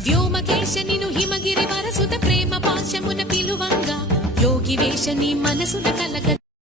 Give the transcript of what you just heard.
వ్యోమకేశ నిను హిమగిరి వరసుత ప్రేమ పాశమున పిలువంగా యోగి వేష నీ మనసుల కలగ